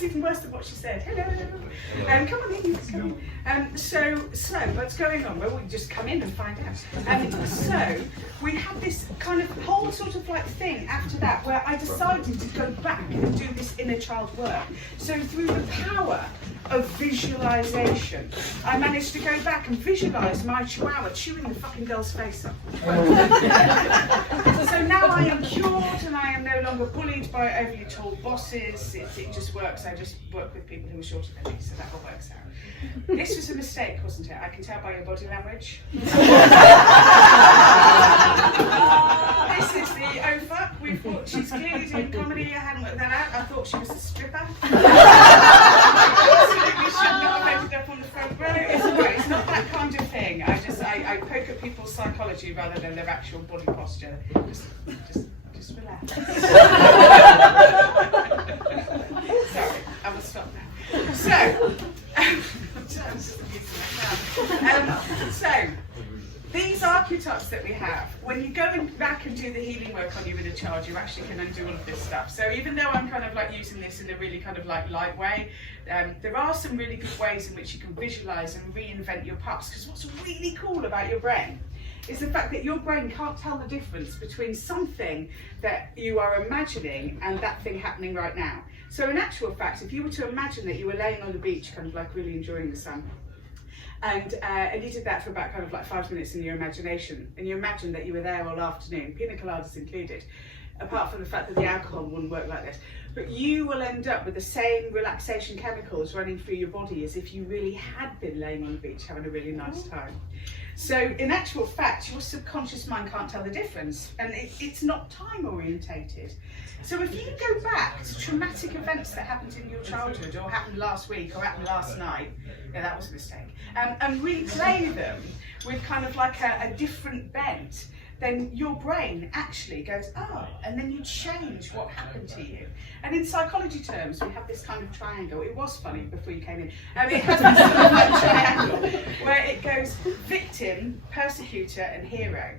That's even worse than what she said. Hello. Come on in. Come in. So what's going on? Well, we just come in and find out. So we had this kind of whole sort of like thing after that where I decided to go back and do this inner child work. So through the power of visualization, I managed to go back and visualize my chihuahua chewing the fucking girl's face up. So now I am cured and I am no longer bullied by overly tall bosses. It just works. I just work with people who are shorter than me, so that all works out. This was a mistake, wasn't it? I can tell by your body language. This is the oh fuck. We thought she's clearly doing comedy. I hadn't worked that out. I thought she was a stripper. Absolutely should not have ended up on the front row. It's not that kind of thing. I poke at people's psychology rather than their actual body posture. Just relax. Sorry, I will stop now. So these archetypes that we have, when you go back and do the healing work on your inner child, you actually can undo all of this stuff. So even though I'm kind of like using this in a really kind of like light way, there are some really good ways in which you can visualize and reinvent your past. Because what's really cool about your brain is the fact that your brain can't tell the difference between something that you are imagining and that thing happening right now. So in actual fact, if you were to imagine that you were laying on the beach, kind of like really enjoying the sun, and you did that for about kind of like 5 minutes in your imagination, and you imagined that you were there all afternoon, pina coladas included, apart from the fact that the alcohol wouldn't work like this, but you will end up with the same relaxation chemicals running through your body as if you really had been laying on the beach having a really nice time. So in actual fact, your subconscious mind can't tell the difference, and it's not time orientated. So if you go back to traumatic events that happened in your childhood, or happened last week, or happened last night, yeah, that was a mistake, and replay them with kind of like a different bent, then your brain actually goes, oh, and then you change what happened to you. And in psychology terms, we have this kind of triangle. It was funny before you came in. It has this sort of like triangle where it goes victim, persecutor, and hero.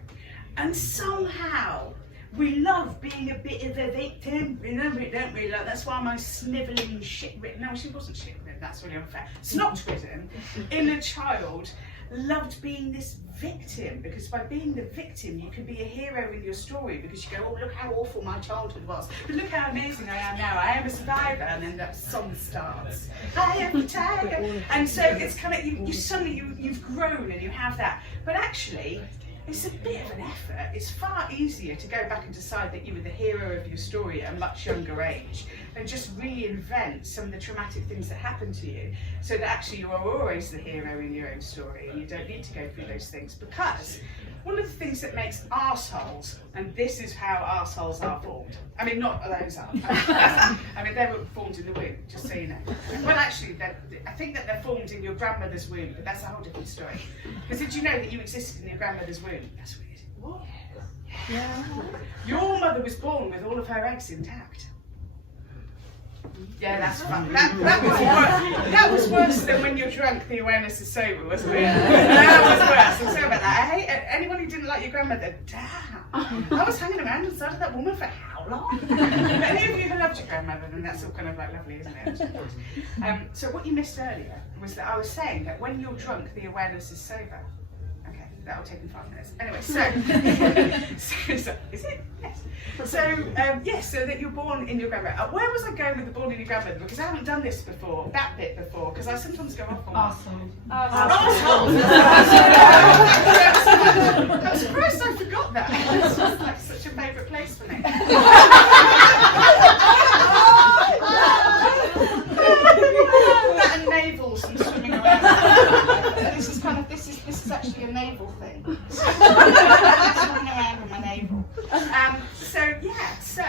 And somehow, we love being a bit of a victim, don't we? Like, that's why my snivelling, shit-ridden, no, she wasn't shit-ridden, that's really unfair, snot-ridden inner child loved being this victim, because by being the victim you can be a hero in your story, because you go, oh, look how awful my childhood was, but look how amazing I am now, I am a survivor, and then that song starts, I am a tiger, and so it's kind of, you suddenly, you've grown and you have that, but actually, it's a bit of an effort. It's far easier to go back and decide that you were the hero of your story at a much younger age and just reinvent some of the traumatic things that happened to you, so that actually you are always the hero in your own story and you don't need to go through those things. Because one of the things that makes arseholes, and this is how arseholes are formed. I mean, not those are. I mean, they were formed in the womb, just so you know. Well, actually, I think that they're formed in your grandmother's womb, but that's a whole different story. Because did you know that you existed in your grandmother's womb? That's weird. What? Yeah. Your mother was born with all of her eggs intact. Yeah, that's fun. That was worse than when you're drunk, the awareness is sober, wasn't it? That was worse. I'm sorry about that. I hate anyone who didn't like your grandmother. Damn. I was hanging around inside of that woman for how long? But any of you who loved your grandmother, then that's all kind of like lovely, isn't it? So what you missed earlier was that I was saying that when you're drunk, the awareness is sober. Okay, that'll take me 5 minutes. Anyway, so is it? Yes. So so that you're born in your grandmother. Where was I going with the born in your grandmother? Because I haven't done this before, that bit before, because I sometimes go off on Awesome. I'm surprised I forgot that. It's just like such a favourite place for me. That and navels and swimming around. This is actually a navel thing. Swimming around with my navel. So yeah, so